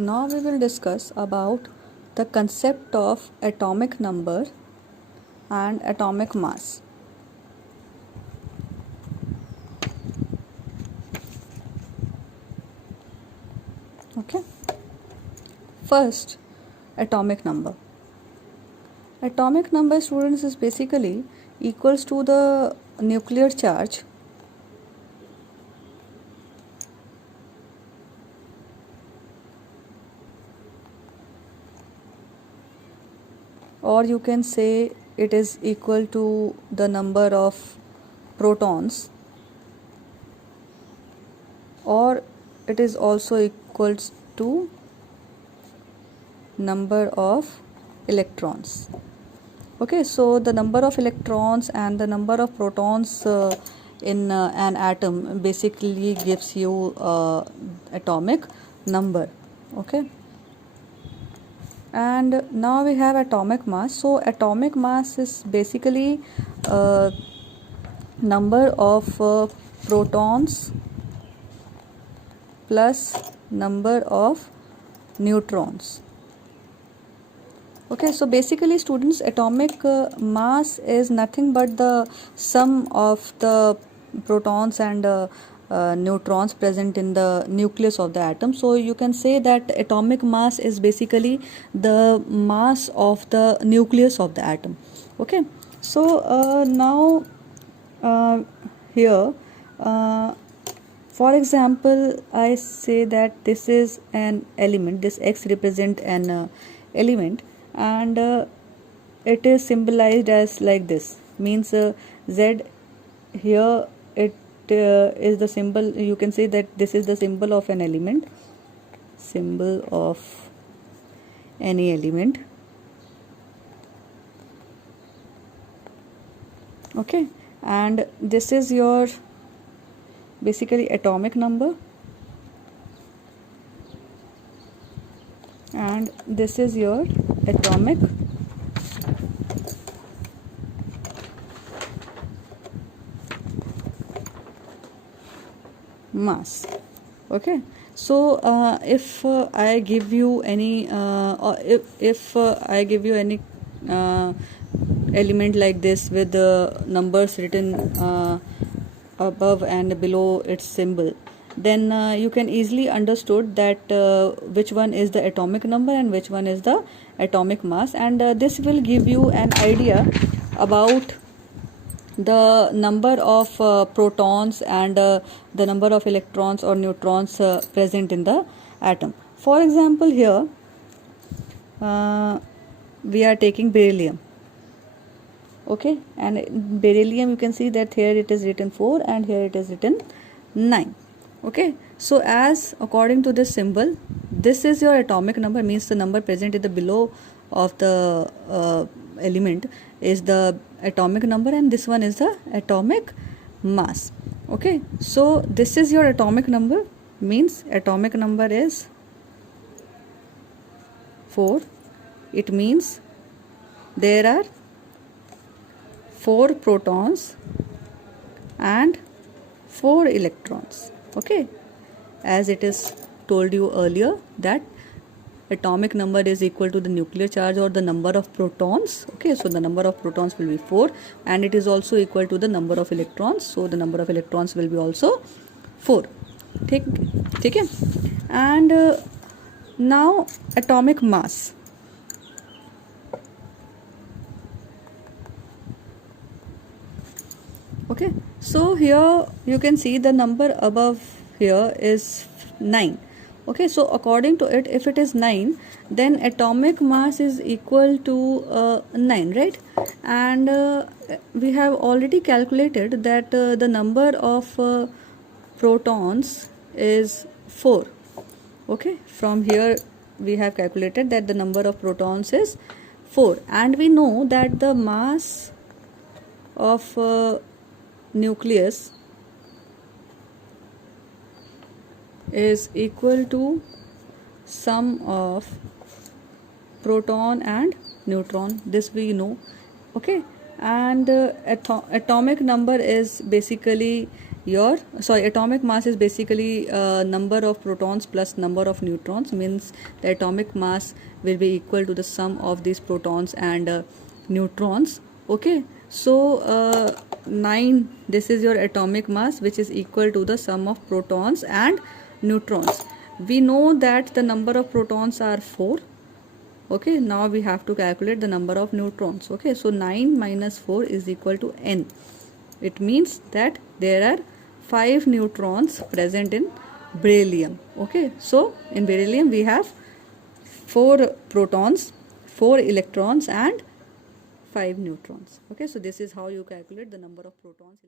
Now we will discuss about the concept of atomic number and atomic mass. Okay. First, atomic number. Atomic number, students, is basically equals to the nuclear charge or you can say it is equal to the number of protons, or it is also equals to number of electrons. Okay, so the number of electrons and the number of protons in an atom basically gives you atomic number. Okay, and now we have atomic mass. So atomic mass is basically number of protons plus number of neutrons. Okay, so basically, students, atomic mass is nothing but the sum of the protons and neutrons present in the nucleus of the atom. So you can say that atomic mass is basically the mass of the nucleus of the atom. Okay, so now here for example, I say that this is an element, this X represent an element, and it is symbolized as like this, means Z here it is the symbol. You can say that this is the symbol of an element, symbol of any element. Okay, and this is your basically atomic number, and this is your atomic mass. Okay, so if I give you any or if I give you any element like this with the numbers written above and below its symbol, then you can easily understood that which one is the atomic number and which one is the atomic mass, and this will give you an idea about the number of protons and the number of electrons or neutrons present in the atom. For example, here we are taking beryllium. Okay, and beryllium, you can see that here it is written 4 and here it is written 9. Okay, so as according to this symbol, this is your atomic number, means the number present in the below of the element is the atomic number, and this one is the atomic mass. Okay, so this is your atomic number, means atomic number is 4. It means there are 4 protons and 4 electrons. Okay, as it is told you earlier that atomic number is equal to the nuclear charge or the number of protons. Okay, so the number of protons will be 4, and it is also equal to the number of electrons, so the number of electrons will be also 4. Okay, and now atomic mass. Okay, so here you can see the number above here is 9. Okay, so according to it, if it is 9, then atomic mass is equal to 9, right? And we have already calculated that the number of protons is 4. Okay, from here we have calculated that the number of protons is 4, and we know that the mass of nucleus is equal to sum of proton and neutron. This we know. Okay, and atomic number is basically your atomic mass is basically number of protons plus number of neutrons, means the atomic mass will be equal to the sum of these protons and neutrons. Okay, so 9, this is your atomic mass, which is equal to the sum of protons and neutrons. We know that the number of protons are 4. Okay, now we have to calculate the number of neutrons. Okay, so 9 minus 4 is equal to n. It means that there are 5 neutrons present in beryllium. Okay, so in beryllium we have 4 protons, 4 electrons and 5 neutrons. Okay, so this is how you calculate the number of protons.